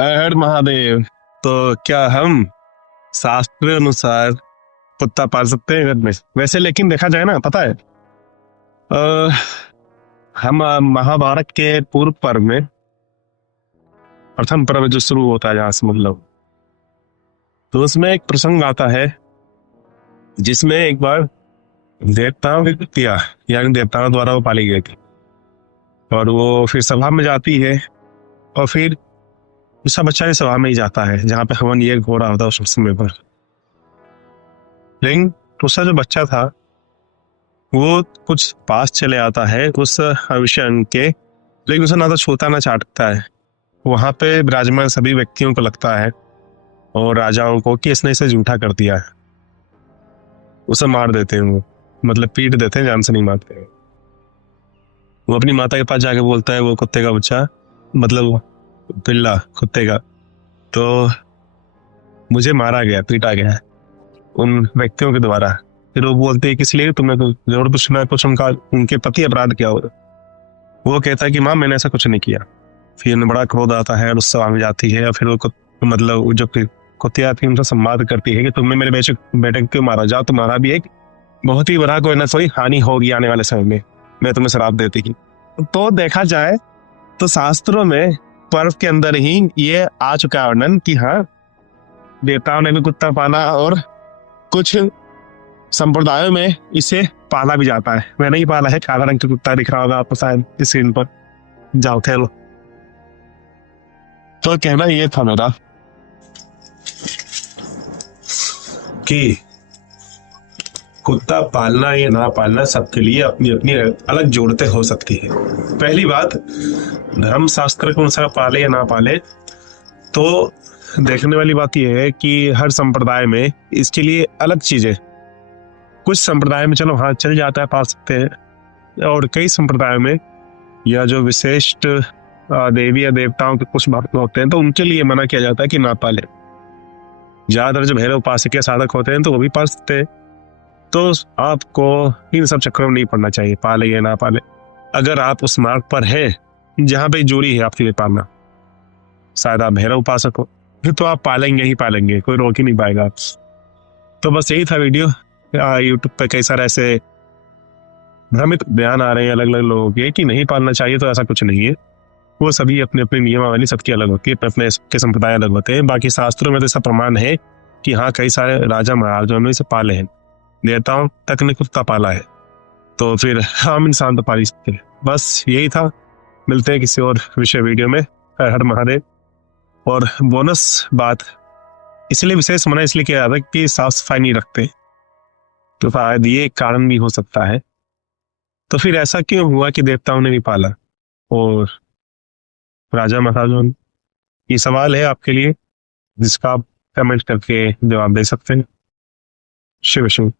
हर हर महादेव। तो क्या हम शास्त्र अनुसार कुत्ता पाल सकते हैं घर में? वैसे लेकिन देखा जाए ना, पता है, अ, हम महाभारत के पूर्व पर्व में, प्रथम पर्व जो शुरू होता है जहां से मतलब, तो उसमें एक प्रसंग आता है जिसमें एक बार देवताओं की कुतिया, यानी देवताओं द्वारा वो पाली गई थी, और वो फिर सभा में जाती है, और फिर उसका बच्चा भी सभा में ही जाता है जहाँ पे हवन यज्ञ हो रहा होता है उस समय पर। लेकिन उसका जो बच्चा था वो कुछ पास चले आता है उस विषय के, लेकिन उसे ना तो छूता ना चाटता है। वहां पे विराजमान सभी व्यक्तियों को लगता है और राजाओं को कि इसने इसे झूठा कर दिया है। उसे मार देते हैं, वो मतलब पीट देते हैं, जान से नहीं मारते हैं। वो अपनी माता के पास जाके बोलता है, वो कुत्ते का बच्चा, मतलब पिल्ला कुत्ते का, तो मुझे मारा गया, पीटा गया उन व्यक्तियों के द्वारा। फिर वो बोलते हैं किस लिए, तुमने तो जरूर पूछना कुछ उनका, उनके प्रति अपराध क्या हो। वो कहता है कि माँ मैंने ऐसा कुछ नहीं किया। फिर उन्हें बड़ा क्रोध आता है और उससे वहां जाती है, और फिर वो मतलब वो जो कुतिया थी उनसे संवाद करती है कि तुमने मेरे बेटे को क्यों मारा, जाओ तुम्हारा भी एक बहुत ही बड़ा कोई ना कोई हानि होगी आने वाले समय में, मैं तुम्हें श्राप देती हूँ। तो देखा जाए तो शास्त्रों में पर्व के अंदर ही ये आ चुका है वर्णन कि हाँ, देवताओं ने भी कुत्ता पाला, और कुछ संप्रदायों में इसे पाला भी जाता है। मैंने ही पाला है, काला रंग का कुत्ता दिख रहा होगा आपको शायद स्क्रीन पर, जाओ खेलो। तो कहना ये था मेरा कि कुत्ता पालना या ना पालना सबके लिए अपनी अपनी अलग जरूरतें हो सकती है। पहली बात, धर्म शास्त्र के अनुसार पाले या ना पाले, तो देखने वाली बात यह है कि हर संप्रदाय में इसके लिए अलग चीजें, कुछ संप्रदाय में चलो हाँ चल जाता है, पाल सकते हैं, और कई संप्रदायों में या जो विशिष्ट देवी या देवताओं के कुछ भक्त होते हैं तो उनके लिए मना किया जाता है कि ना पाले। ज्यादातर जो भैरव उपासक या साधक होते हैं तो वो भी पाल सकते हैं। तो आपको इन सब चक्करों में नहीं पड़ना चाहिए, पाले या ना पाले। अगर आप उस मार्ग पर है जहां पे जोड़ी है आपके लिए पालना, शायद आप भैरव उपासक हो, फिर तो आप पालेंगे ही पालेंगे, कोई रोक ही नहीं पाएगा आप। तो बस यही था वीडियो। यूट्यूब पे कई सारे ऐसे भ्रमित बयान आ रहे हैं अलग अलग लोगों के कि नहीं पालना चाहिए, तो ऐसा कुछ नहीं है। वो सभी अपने अपने नियमावली सबकी अलग होती है, अपने अपने संप्रदाय अलग होते हैं। बाकी शास्त्रों में तो ऐसा प्रमाण है कि हाँ, कई सारे राजा महाराजाओं ने इसे पाले हैं, देवताओं तक ने कुत्ता पाला है, तो फिर आम इंसान तो पाल ही सकते हैं। बस यही था, मिलते हैं किसी और विषय वीडियो में। हर हर महादेव। और बोनस बात, इसलिए विशेष मना इसलिए किया जाता है कि साफ सफाई नहीं रखते, तो शायद ये एक कारण भी हो सकता है। तो फिर ऐसा क्यों हुआ कि देवताओं ने भी पाला और राजा महाराजाओं ने? ये सवाल है आपके लिए जिसका आप कमेंट करके जवाब दे सकते हैं। शिव शिव।